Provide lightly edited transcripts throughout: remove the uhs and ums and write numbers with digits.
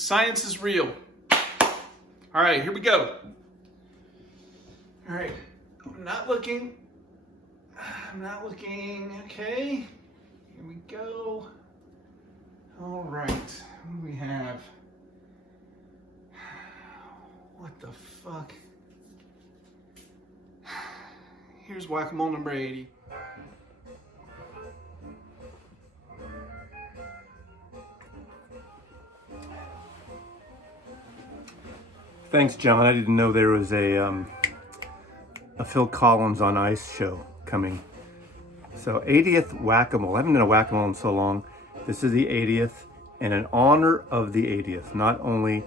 Science is real. All right, here we go. All right, I'm not looking. Okay, here we go. All right, what do we have? What the fuck? Here's whack-a-mole number 80. Thanks, John. I didn't know there was a Phil Collins on Ice show coming. So 80th whack-a-mole. I haven't done a whack-a-mole in so long. This is the 80th, and in honor of the 80th, not only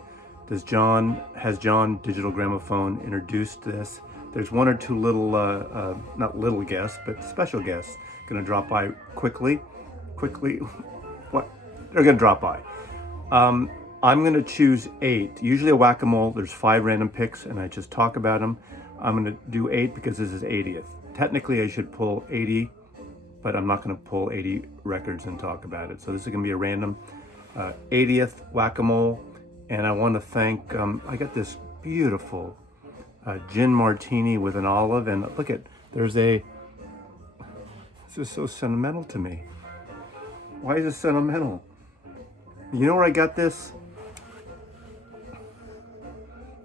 has John Digital Gramophone introduced this, there's one or two little, not little guests, but special guests gonna drop by quickly. What? They're gonna drop by. I'm gonna choose 8. Usually a whack-a-mole, there's 5 random picks and I just talk about them. I'm gonna do 8 because this is 80th. Technically I should pull 80, but I'm not gonna pull 80 records and talk about it. So this is gonna be a random 80th whack-a-mole. And I wanna thank, I got this beautiful gin martini with an olive, and look at, this is so sentimental to me. Why is it sentimental? You know where I got this?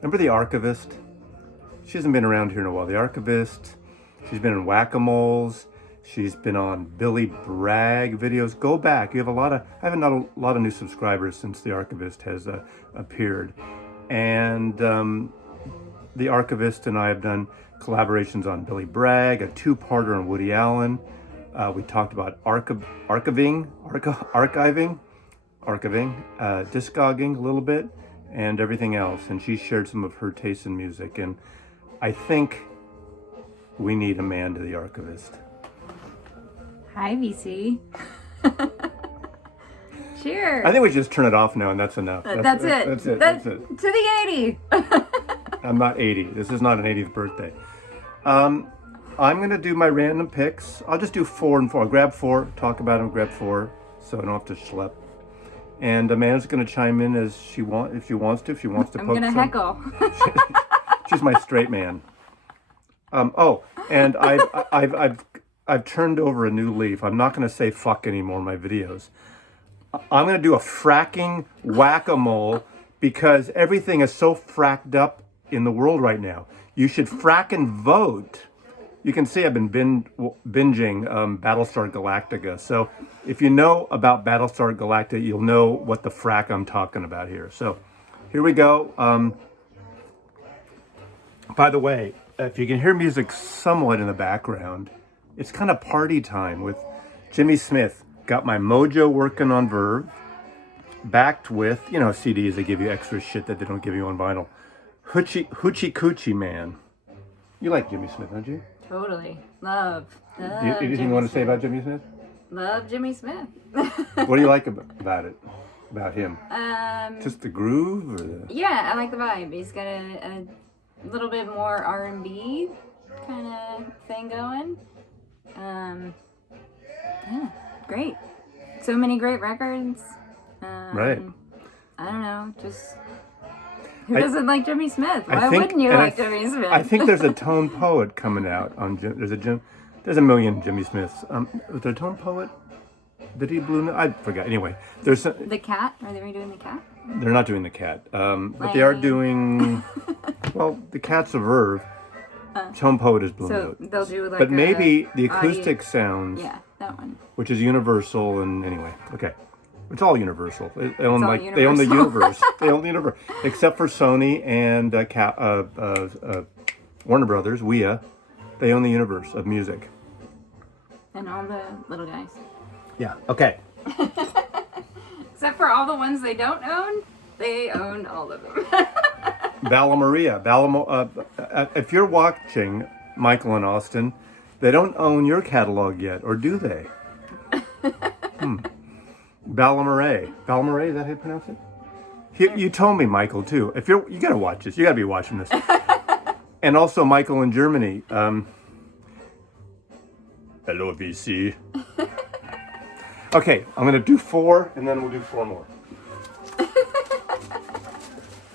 Remember The Archivist? She hasn't been around here in a while. The Archivist, she's been in whack-a-moles, she's been on Billy Bragg videos. Go back, you have I have a lot of new subscribers since The Archivist has appeared. And The Archivist and I have done collaborations on Billy Bragg, a 2-parter on Woody Allen. We talked about archiving, discogging a little bit, and everything else. And she shared some of her tastes in music. And I think we need Amanda, the Archivist. Hi, VC. Cheers. I think we just turn it off now, and that's enough. That's it. That's it. To the 80. I'm not 80. This is not an 80th birthday. I'm going to do my random picks. I'll just do 4 and 4. I'll grab 4, talk about them, grab 4, so I don't have to schlep. And Amanda's going to chime in as if she wants to poke I'm going to heckle. She's my straight man. And I've turned over a new leaf. I'm not going to say fuck anymore in my videos. I'm going to do a fracking whack-a-mole because everything is so fracked up in the world right now. You should frack and vote. You can see I've been binging Battlestar Galactica. So if you know about Battlestar Galactica, you'll know what the frack I'm talking about here. So here we go. By the way, if you can hear music somewhat in the background, it's kind of party time with Jimmy Smith. Got my mojo working on Verve, backed with, CDs, they give you extra shit that they don't give you on vinyl. Hoochie Coochie Man. You like Jimmy Smith, don't you? Totally. Love Anything you want to say about Jimmy Smith? Love Jimmy Smith. What do you like about him? Just the groove? Or Yeah, I like the vibe. He's got a little bit more R&B kind of thing going. Yeah, great. So many great records. Right. I don't know, just... Who doesn't like Jimmy Smith? Why wouldn't you like Jimmy Smith? I think there's a Tone Poet coming out on there's a million Jimmy Smiths. Was there a Tone Poet? Did he blue? I forgot. Anyway, there's The Cat. Are they redoing The Cat? They're not doing The Cat, but they are doing. Well, The Cat's a Verve. Tone Poet is Blue Note. So they'll do like. But maybe the acoustic sounds. Yeah, that one. Which is Universal, and anyway, okay. It's all Universal. They own the universe. They own the universe, except for Sony and Warner Brothers. They own the universe of music. And all the little guys. Yeah. Okay. Except for all the ones they don't own, they own all of them. Balla Maria. If you're watching Michael and Austin, they don't own your catalog yet, or do they? Balla Maria, is that how you pronounce it? You told me, Michael, too. If you gotta watch this. You gotta be watching this. And also Michael in Germany. Hello, VC. Okay, I'm gonna do 4, and then we'll do 4 more.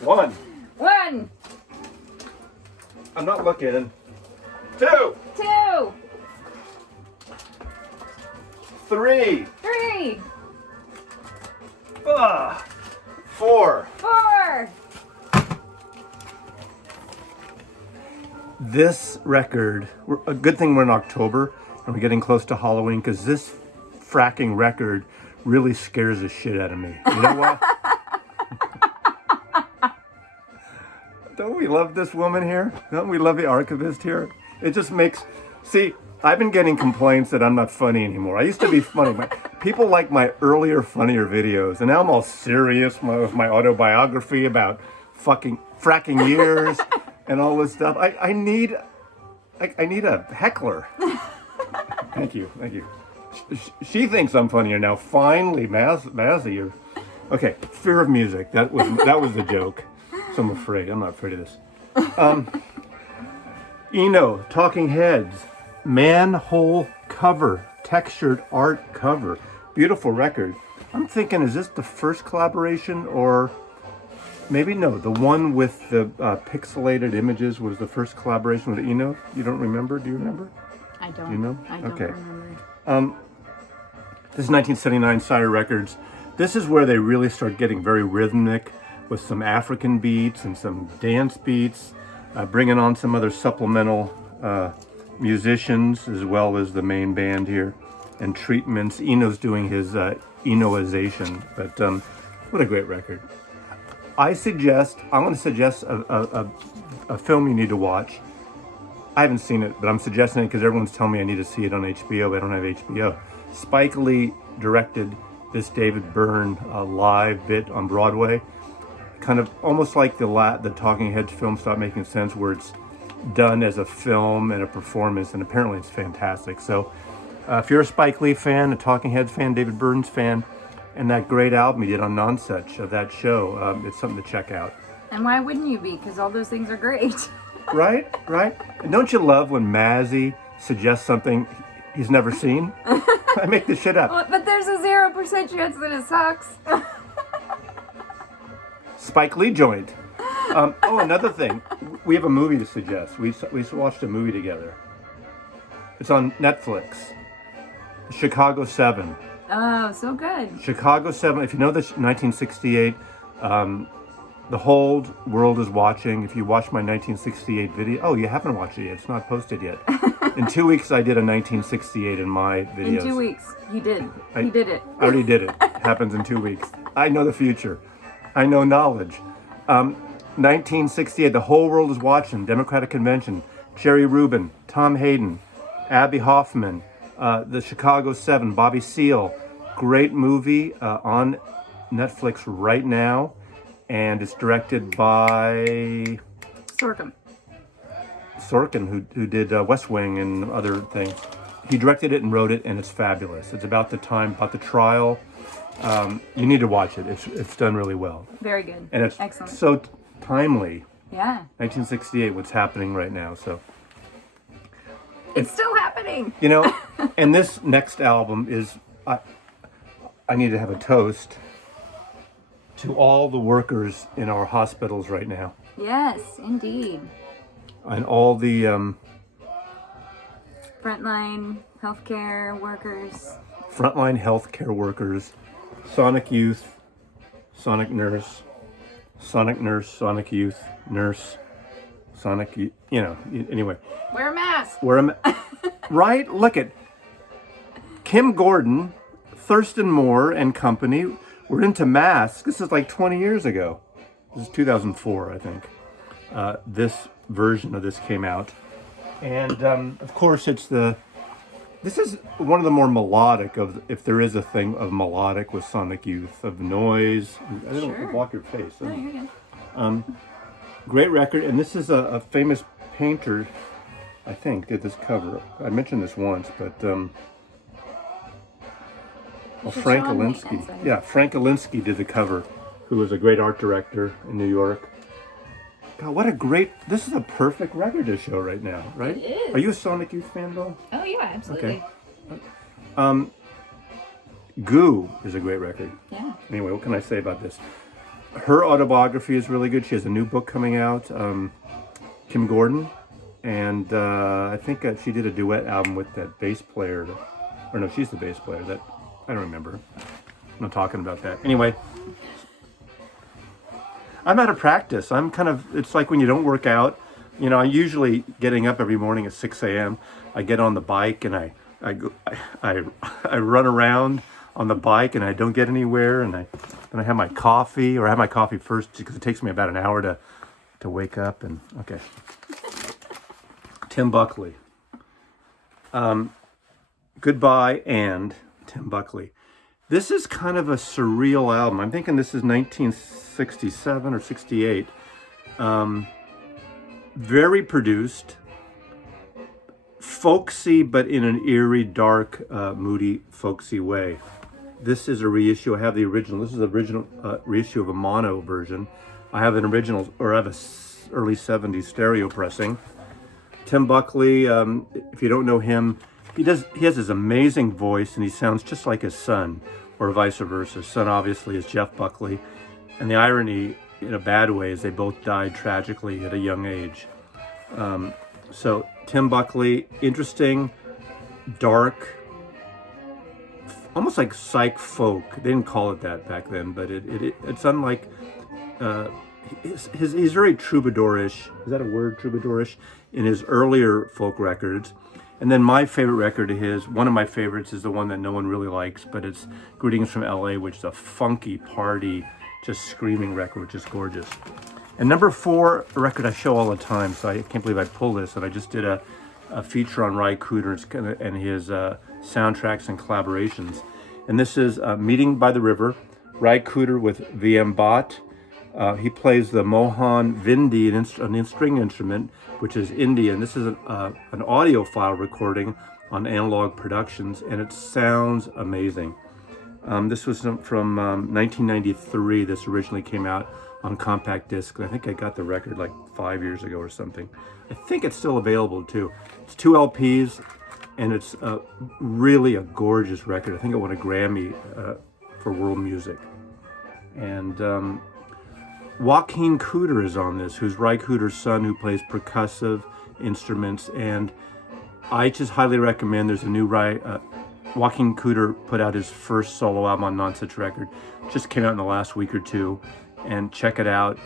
1. 1, I'm not looking. 2. 2, 3. 3, 4. 4. This record, a good thing we're in October and we're getting close to Halloween, because this fracking record really scares the shit out of me. You know why? Don't we love this woman here? Don't we love the archivist here? It just makes, see, I've been getting complaints that I'm not funny anymore. I used to be funny. People like my earlier, funnier videos, and now I'm all serious with my autobiography about fucking fracking years and all this stuff. I need a heckler. Thank you. She thinks I'm funnier now. Finally, Mazzy, you're okay. Fear of music. That was the joke. So I'm afraid. I'm not afraid of this. Eno, Talking Heads, Manhole cover, textured art cover, beautiful record. I'm thinking, is this the first collaboration, or maybe no? The one with the pixelated images was the first collaboration with Eno. You don't remember? Do you remember? I don't. You know? I don't Okay. remember. This is 1979 Sire Records. This is where they really start getting very rhythmic with some African beats and some dance beats, bringing on some other supplemental musicians as well as the main band here, and treatments. Eno's doing his Enoization, but what a great record. I'm going to suggest a film you need to watch. I haven't seen it, but I'm suggesting it because everyone's telling me I need to see it on HBO, but I don't have HBO. Spike Lee directed this David Byrne live bit on Broadway. Kind of almost like the Talking Heads film Stop Making Sense, where it's done as a film and a performance, and apparently it's fantastic. So if you're a Spike Lee fan, a Talking Heads fan, David Byrne's fan, and that great album he did on Nonsuch of that show, it's something to check out. And why wouldn't you be? Because all those things are great. Right? And don't you love when Mazzy suggests something he's never seen? I make this shit up. Well, but there's a 0% chance that it sucks. Spike Lee joint. Another thing. We have a movie to suggest. We watched a movie together. It's on Netflix. Chicago 7. Oh, so good. Chicago 7. If you know this, 1968. The whole world is watching. If you watch my 1968 video, oh, you haven't watched it yet. It's not posted yet. In 2 weeks, I did a 1968 in my videos. In 2 weeks, you did. You did it. I already did it. Happens in 2 weeks. I know the future. I know knowledge. 1968, the whole world is watching. Democratic Convention. Jerry Rubin, Tom Hayden, Abby Hoffman, the Chicago 7, Bobby Seale. Great movie on Netflix right now. And it's directed by Sorkin, who did West Wing and other things. He directed it and wrote it, and it's fabulous. It's about the trial. You need to watch it. It's done really well. Very good. And it's excellent. So timely. Yeah. 1968, what's happening right now. So it's still happening. You know, and this next album is, I need to have a toast to all the workers in our hospitals right now. Yes, indeed. And all the frontline healthcare workers. Frontline healthcare workers, Sonic Youth, Sonic Nurse, Sonic Nurse, Sonic Youth, Nurse, Sonic, anyway. Wear a mask. Right? Look at Kim Gordon, Thurston Moore and company were into masks. This is like 20 years ago. This is 2004, I think. This version of this came out. And of course this is one of the more melodic of, if there is a thing of melodic with Sonic Youth, of noise. I don't block your face. No, you're good. Great record, and this is a famous painter, I think, did this cover. I mentioned this once, but Frank Alinsky. Yeah, Frank Alinsky did the cover, who was a great art director in New York. God, what a great, this is a perfect record to show right now, right? It is. Are you a Sonic Youth fan, Bill? Oh, yeah, absolutely. Okay. Goo is a great record. Yeah. Anyway, what can I say about this? Her autobiography is really good. She has a new book coming out, Kim Gordon, and I think she did a duet album with that bass player, or no, she's the bass player. That I don't remember. I'm not talking about that. Anyway, I'm out of practice. It's like when you don't work out. You know, I'm usually getting up every morning at 6 a.m. I get on the bike and I run around on the bike and I don't get anywhere, and then I have my coffee, or I have my coffee first because it takes me about an hour to wake up. And okay, Tim Buckley. Goodbye and Tim Buckley. This is kind of a surreal album. I'm thinking this is 1967 or 68. Very produced, folksy, but in an eerie, dark, moody, folksy way. This is a reissue. I have the original. This is the original reissue of a mono version. I have an original, or I have a early 70s stereo pressing. Tim Buckley, if you don't know him, he has this amazing voice, and he sounds just like his son, or vice versa. His son obviously is Jeff Buckley, and the irony, in a bad way, is they both died tragically at a young age. So Tim Buckley, interesting, dark, almost like psych folk. They didn't call it that back then, but it's unlike. He's very troubadourish. Is that a word, troubadourish? In his earlier folk records. And then my favorite record of his, one of my favorites, is the one that no one really likes, but it's Greetings from LA, which is a funky party, just screaming record, which is gorgeous. And number 4, a record I show all the time, so I can't believe I pulled this, and I just did a feature on Cooder and his soundtracks and collaborations. And this is Meeting by the River, Cooder with VM Bhatt. He plays the Mohan Vindi, an string instrument, which is Indian. This is an audiophile recording on Analog Productions, and it sounds amazing. This was from 1993. This originally came out on compact disc. I think I got the record like 5 years ago or something. I think it's still available too. It's 2 LPs, and it's really a gorgeous record. I think it won a Grammy for world music. And Joaquin Cooder is on this, who's Ry Cooder's son, who plays percussive instruments. And I just highly recommend. There's a new Joaquin Cooder put out his first solo album on Nonsuch Record. Just came out in the last week or two, and check it out.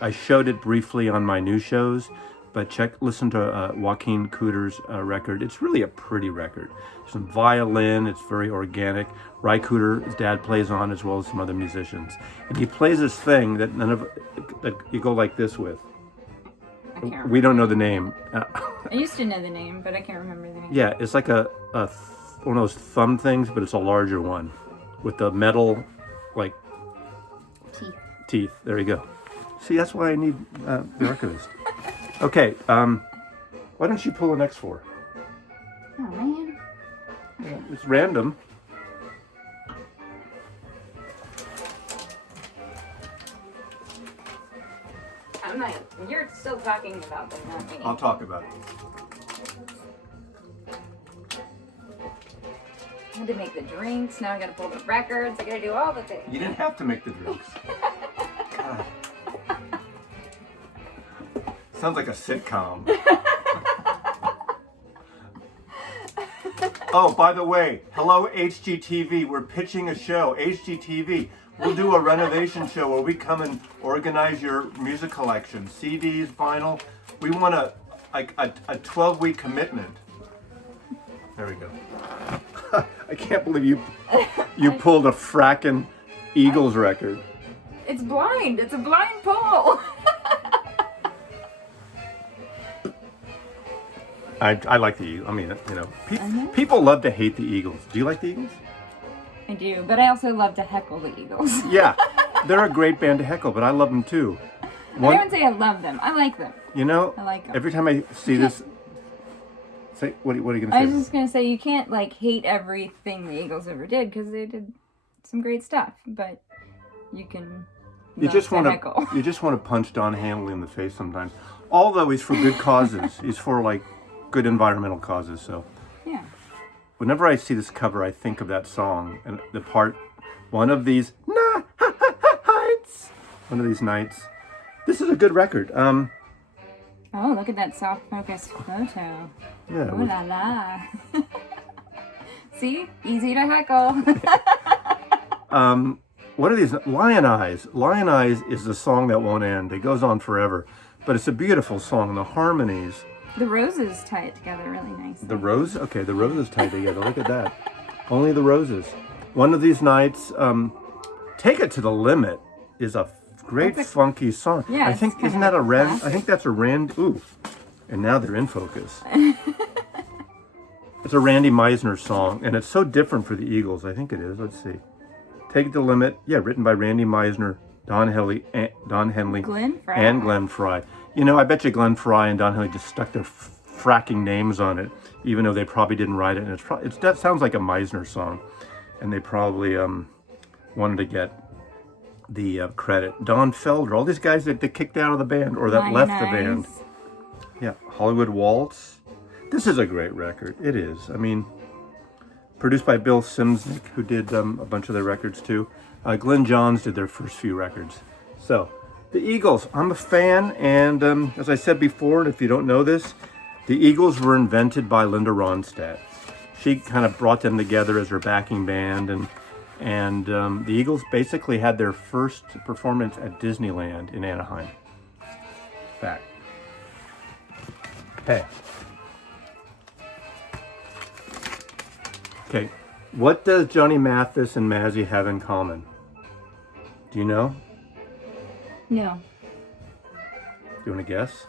I showed it briefly on my new shows, but listen to Joaquin Cooder's record. It's really a pretty record. Some violin, it's very organic. Ry Cooder, his dad, plays on, as well as some other musicians. And he plays this thing that that you go like this with. I can't remember. We don't know the name. I used to know the name, but I can't remember the name. Yeah, it's like one of those thumb things, but it's a larger one with the metal, like, teeth. There you go. See, that's why I need the archivist. Okay, why don't you pull the next 4? Oh, man. Yeah, it's random. I'm not. You're still talking about them, not me. I'll talk about it. I had to make the drinks. Now I gotta pull the records. I gotta do all the things. You didn't have to make the drinks. God. Sounds like a sitcom. Oh, by the way, hello HGTV. We're pitching a show. HGTV. We'll do a renovation show where we come and organize your music collection, CDs, vinyl. We want a 12-week commitment. There we go. I can't believe you pulled a frackin' Eagles record. It's blind. It's a blind pull. I like the Eagles. I mean, you know, people love to hate the Eagles. Do you like the Eagles? I do, but I also love to heckle the Eagles. Yeah, they're a great band to heckle, but I love them too. I wouldn't say I love them. I like them. You know, I like them. Every time I see this, say what are you going to say? I was just going to say you can't like hate everything the Eagles ever did because they did some great stuff, but you can. You just want to punch Don Henley in the face sometimes. Although he's for good causes, he's for like good environmental causes. So yeah. Whenever I see this cover, I think of that song and the part, one of these heights. One of These Nights. This is a good record. Oh, look at that soft focus photo. Yeah. Ooh la la. See? Easy to heckle. What are these? Lion Eyes. Lion Eyes is the song that won't end. It goes on forever. But it's a beautiful song. The harmonies. The roses tie it together really nicely. The rose? Okay, the roses tied together. Look at that. Only the roses. One of These Nights. Take It to the Limit is a great funky song. Yeah, I think, isn't that a Rand? I think that's a Rand. Ooh. And now they're in focus. It's a Randy Meisner song, and it's so different for the Eagles. I think it is. Let's see. Take It to the Limit. Yeah, written by Randy Meisner, Don Henley, Glenn Frey. and Glenn Frey. You know, I bet you Glenn Frey and Don Henley just stuck their fracking names on it, even though they probably didn't write it. And that sounds like a Meisner song, and they probably wanted to get the credit. Don Felder, all these guys that kicked out of the band or that left the band. Yeah, Hollywood Waltz. This is a great record. It is. I mean, produced by Bill Simsnick, who did a bunch of their records too. Glenn Johns did their first few records. So, the Eagles. I'm a fan, and as I said before, and if you don't know this, the Eagles were invented by Linda Ronstadt. She kind of brought them together as her backing band, and the Eagles basically had their first performance at Disneyland in Anaheim. Fact. Hey. Okay, what does Johnny Mathis and Mazzy have in common? Do you know? No. Do you want to guess?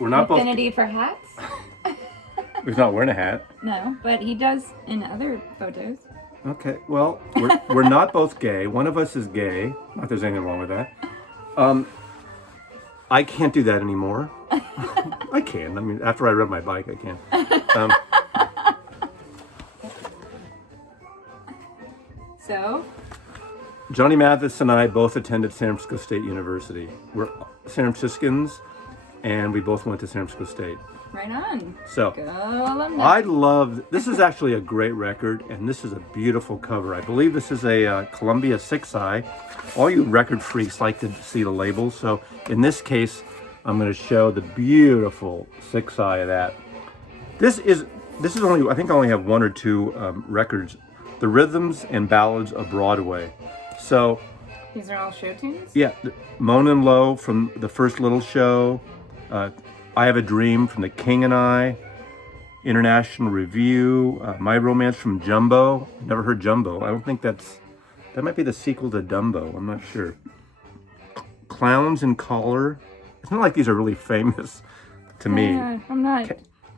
We're not Affinity for hats? He's not wearing a hat. No, but he does in other photos. Okay, well, we're not both gay. One of us is gay. Not that there's anything wrong with that. I can't do that anymore. I can. I mean, after I ride my bike, I can. So? Johnny Mathis and I both attended San Francisco State University. We're San Franciscans, and we both went to San Francisco State. Right on. So, go alumni. I love, this is actually a great record, and this is a beautiful cover. I believe this is a Columbia 6i. All you record freaks like to see the labels, so in this case, I'm going to show the beautiful 6i of that. This is only, I think I only have one or two records. The Rhythms and Ballads of Broadway. So, these are all show tunes? Yeah, Moan and Low from the first Little Show. I Have a Dream from The King and I. International Review. My Romance from Jumbo. Never heard Jumbo. I don't think that might be the sequel to Dumbo. I'm not sure. Clowns in Collar. It's not like these are really famous to me. Yeah, I'm not.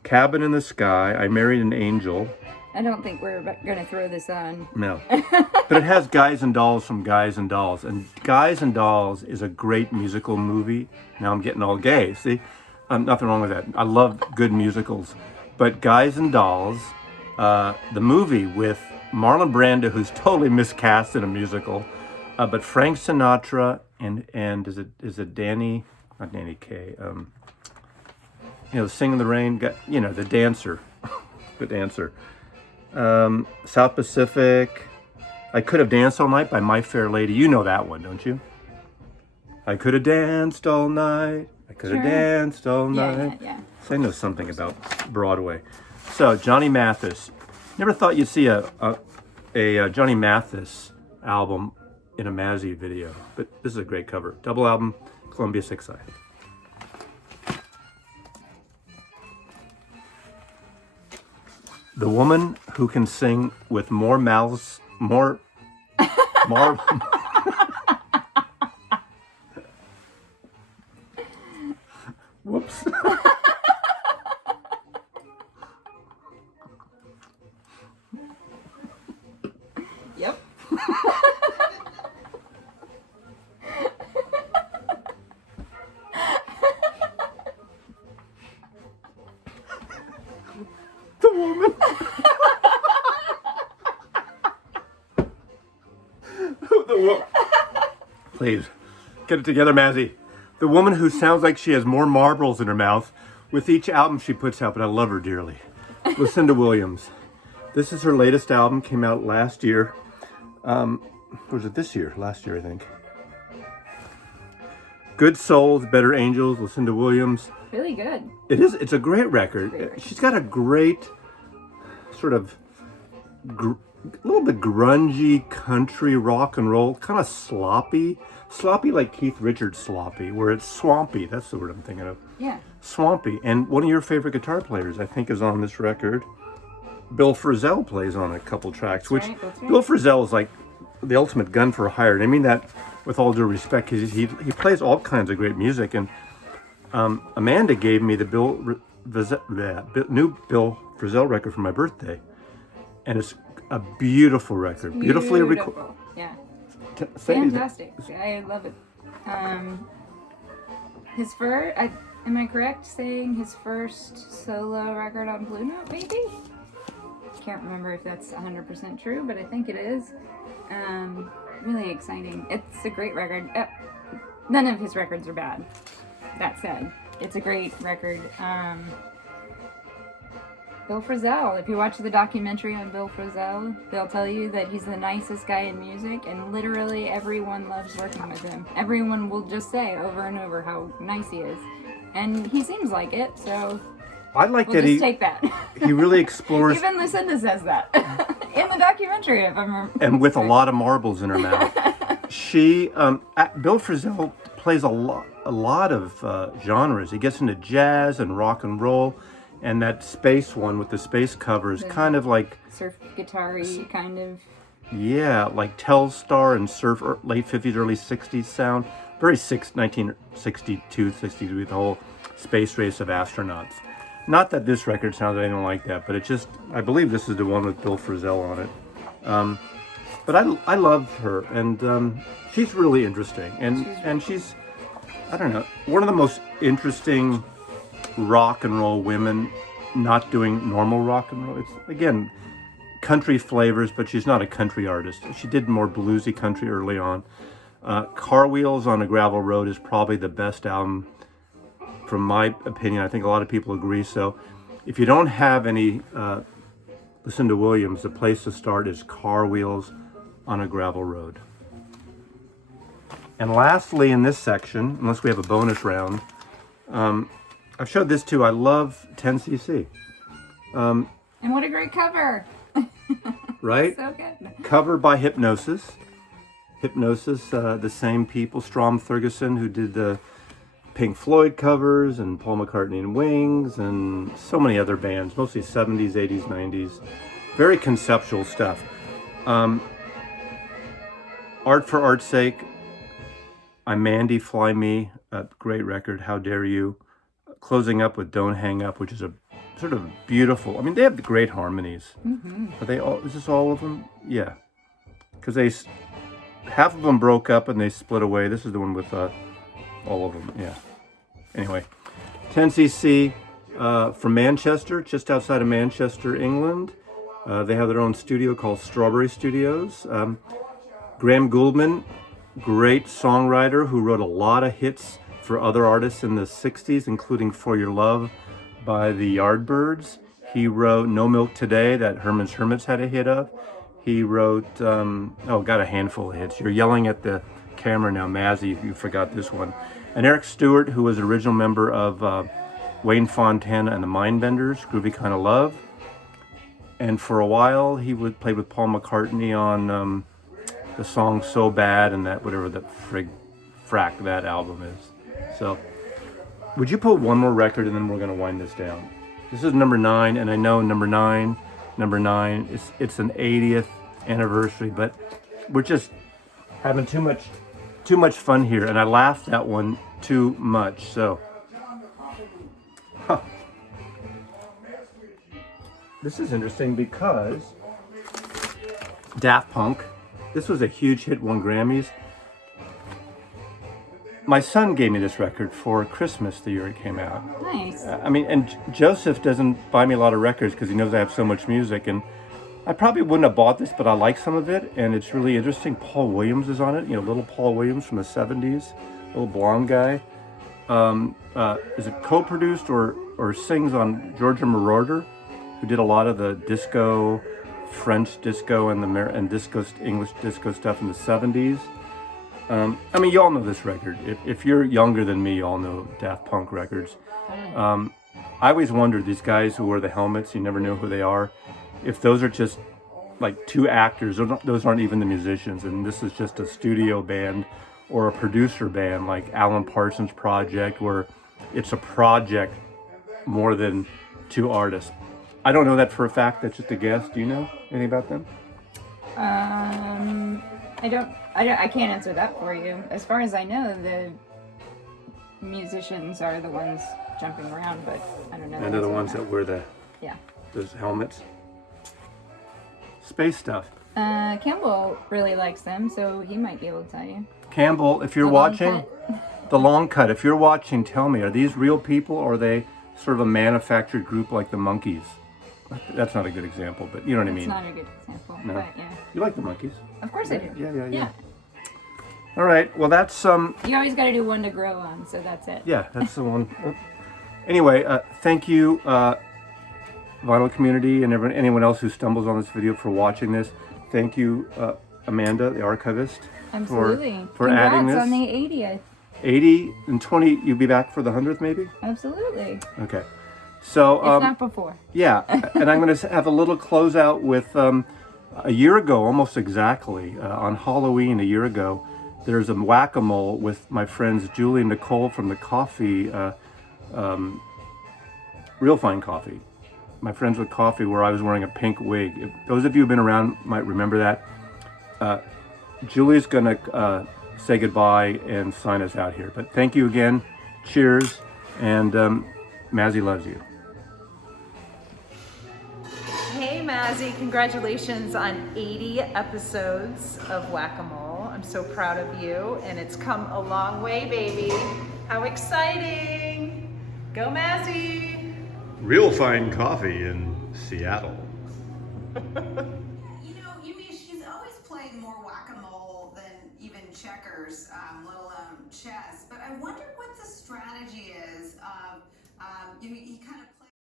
Cabin in the Sky. I Married an Angel. I don't think we're going to throw this on. No. But it has Guys and Dolls from Guys and Dolls. And Guys and Dolls is a great musical movie. Now I'm getting all gay, see? Nothing wrong with that. I love good musicals. But Guys and Dolls, the movie with Marlon Brando, who's totally miscast in a musical, but Frank Sinatra and is it Danny, not Danny Kaye, Sing in the Rain, the dancer, the dancer. South Pacific, I Could Have Danced All Night by My Fair Lady. You know that one, don't you? I could have danced all night. I could have danced all night. Yeah. So I know something about Broadway. So Johnny Mathis. Never thought you'd see a Johnny Mathis album in a Mazzy video, but this is a great cover. Double album, Columbia 6i. The woman who can sing with more mouths, more. Whoops. Yep. The woman. Please, get it together, Mazzy. The woman who sounds like she has more marbles in her mouth with each album she puts out, but I love her dearly. Lucinda Williams. This is her latest album, came out last year. Or was it this year? Last year, I think. Good Souls, Better Angels, Lucinda Williams. Really good. It is. It's a great record. She's got a great sort of a little bit grungy country rock and roll, kind of sloppy like Keith Richards sloppy, where it's swampy. That's the word I'm thinking of. Yeah. Swampy. And one of your favorite guitar players, I think, is on this record. Bill Frisell plays on a couple tracks, That's which right. Bill Frisell is like the ultimate gun for hire. And I mean that with all due respect, because he plays all kinds of great music. And Amanda gave me the new Bill Frisell record for my birthday, and it's a beautiful record, beautifully recorded. Yeah, Fantastic. fantastic. I love it. His first, am I correct saying his first solo record on Blue Note, maybe? Can't remember if that's 100% true, but I think it is. Really exciting. It's a great record. None of his records are bad. That said, it's a great record. Bill Frisell, if you watch the documentary on Bill Frisell, they'll tell you that he's the nicest guy in music, and literally everyone loves working with him. Everyone will just say over and over how nice he is. And he seems like it, so I like we'll that just take that. he really explores. Even Lucinda says that in the documentary, if I'm and with a lot of marbles in her mouth. Bill Frisell plays a lot of genres. He gets into jazz and rock and roll, and that space one with the space cover is kind of like surf guitar-y kind of. Yeah, like Telstar and surf, late 50s, early 60s sound. Very 1962, 63, with the whole space race of astronauts. Not that this record sounds anything like that, but it just, I believe this is the one with Bill Frisell on it. But I love her, and she's really interesting. And she's, I don't know, one of the most interesting rock and roll women not doing normal rock and roll. It's, again, country flavors, but she's not a country artist. She did more bluesy country early on. Car Wheels on a Gravel Road is probably the best album, from my opinion. I think a lot of people agree. So if you don't have any Lucinda Williams, the place to start is Car Wheels on a Gravel Road. And lastly, in this section, unless we have a bonus round, I've showed this too. I love 10cc. And what a great cover. Right? So good. Cover by Hypnosis. Hypnosis, the same people, Strom Thurgerson, who did the Pink Floyd covers, and Paul McCartney and Wings, and so many other bands, mostly 70s, 80s, 90s. Very conceptual stuff. Art for Art's Sake, I'm Mandy, Fly Me, a great record, How Dare You. Closing up with Don't Hang Up, which is a sort of beautiful, I mean, they have great harmonies. Mm-hmm. Are they all, is this all of them? Yeah. Because half of them broke up and they split away. This is the one with all of them, yeah. Anyway, 10cc from Manchester, just outside of Manchester, England. They have their own studio called Strawberry Studios. Graham Gouldman, great songwriter who wrote a lot of hits for other artists in the 60s, including For Your Love by the Yardbirds. He wrote No Milk Today, that Herman's Hermits had a hit of. He wrote, got a handful of hits. You're yelling at the camera now, Mazzy, you forgot this one. And Eric Stewart, who was an original member of Wayne Fontana and the Mindbenders, Groovy Kind of Love. And for a while, he would play with Paul McCartney on the song So Bad, and that, whatever the frack that album is. So, would you put one more record and then we're going to wind this down? This is number 9, and I know number 9, it's an 80th anniversary, but we're just having too much fun here, and I laughed at one too much, so. Huh. This is interesting because Daft Punk, this was a huge hit, won Grammys. My son gave me this record for Christmas the year it came out. Nice. And Joseph doesn't buy me a lot of records because he knows I have so much music, and I probably wouldn't have bought this, but I like some of it, and it's really interesting. Paul Williams is on it, little Paul Williams from the 70s, little blonde guy. Is it co-produced or sings on Georgia Moroder, who did a lot of the disco, French disco and disco, English disco stuff in the 70s. I mean, you all know this record. If you're younger than me, you all know Daft Punk records. I always wondered, these guys who wear the helmets, you never know who they are, if those are just like two actors, those aren't even the musicians, and this is just a studio band or a producer band like Alan Parsons' Project, where it's a project more than two artists. I don't know that for a fact. That's just a guess. Do you know anything about them? I can't answer that for you. As far as I know, the musicians are the ones jumping around, but I don't know. And they're the ones that wear those helmets. Space stuff. Campbell really likes them, so he might be able to tell you. Campbell, if you're watching, the long cut, if you're watching, tell me, are these real people or are they sort of a manufactured group like the Monkees? That's not a good example, but you know what I mean. It's not a good example, no. But yeah. You like the Monkees? Of course I do. Yeah. All right, well that's You always got to do one to grow on, so that's it. Yeah, that's the one. Anyway, thank you, vinyl community, and anyone else who stumbles on this video for watching this. Thank you, Amanda, the archivist, Absolutely. for adding this. Congrats on the 80th. 80 and 20. You'll be back for the 100th, maybe. Absolutely. Okay. So if not before. Yeah, and I'm going to have a little closeout with a year ago, almost exactly, on Halloween a year ago. There's a whack-a-mole with my friends Julie and Nicole from the coffee, Real Fine Coffee. My friends with coffee, where I was wearing a pink wig. If those of you who've been around might remember that. Julie's going to say goodbye and sign us out here. But thank you again. Cheers. And Mazzy loves you. Hey Mazzy, congratulations on 80 episodes of Whack-A-Mole. I'm so proud of you, and it's come a long way, baby. How exciting! Go Mazzy! Real Fine Coffee in Seattle. You know, Yumi, she's always played more whack-a-mole than even checkers, let alone chess. But I wonder what the strategy is of, you kind of